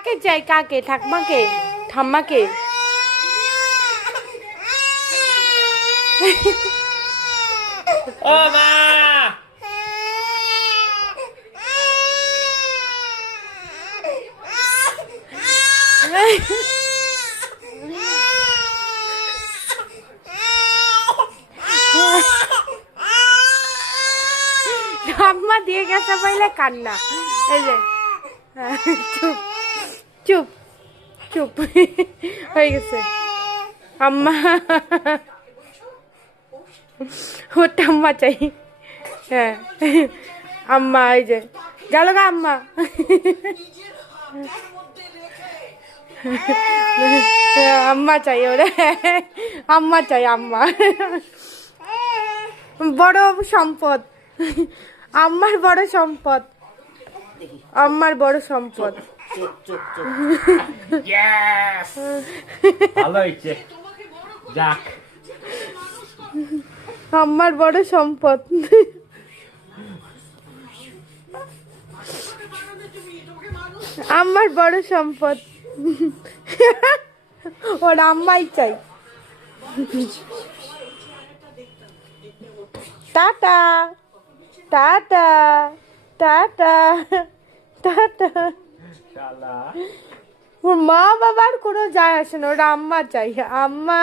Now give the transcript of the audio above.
কাকে চাই? কাকে? ঠাকমাকে? ঠাম্মাকে? ও মা ঠাম্মা দিয়ে গেছে পাইলে কান্না। এই যে চুপ চুপ চুপ হয়ে গেছে। আম্মা ও ঠাম্মা চাই। হ্যাঁ আম্মা এই যে গেল গা আম্মা। আম্মা চাই ওরে, আম্মা চাই আম্মা। বড় সম্পদ, আম্মার বড় সম্পদ, আম্মার বড় সম্পদ। ভালো হয়েছে যাক। আম্মার বড় সম্পদ। আমার বড় সম্পদ। ওর আম্মাই চাই। Tata tata tata tata. ওর মা বাবার কোনো যায় আসে না, ওর আম্মা চাই। আম্মা